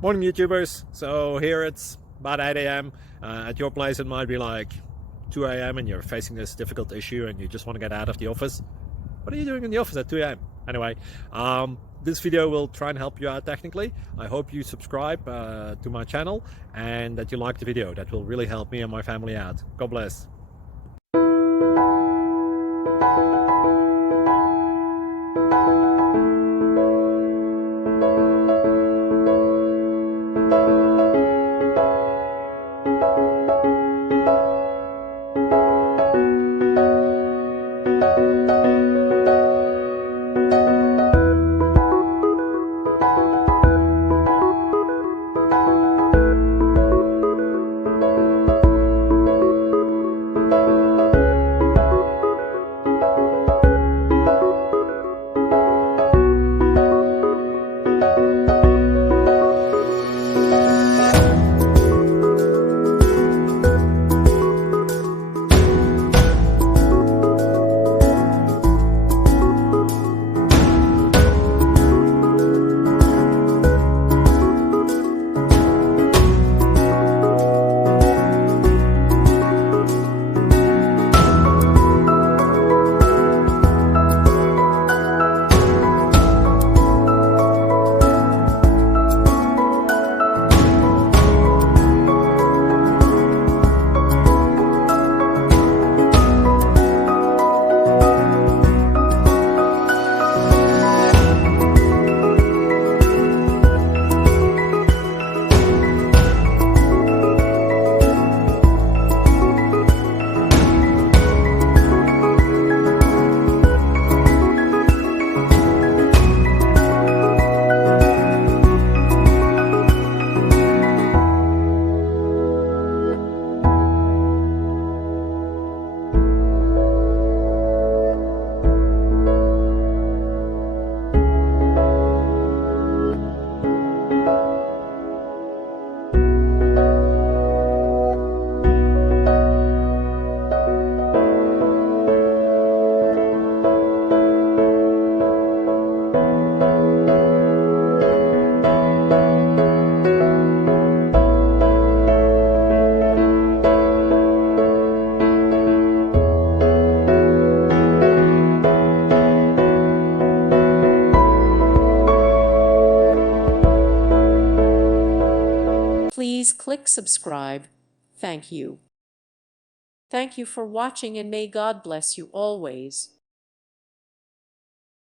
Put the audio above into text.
Morning YouTubers. So here it's about 8 a.m. At your place it might be like 2 a.m. and you're facing this difficult issue and you just want to get out of the office. What are you doing in the office at 2 a.m.? Anyway, this video will try and help you out technically. I hope you subscribe to my channel and that you like the video. That will really help me and my family out. God bless. Please click subscribe. Thank you. Thank you for watching and may God bless you always.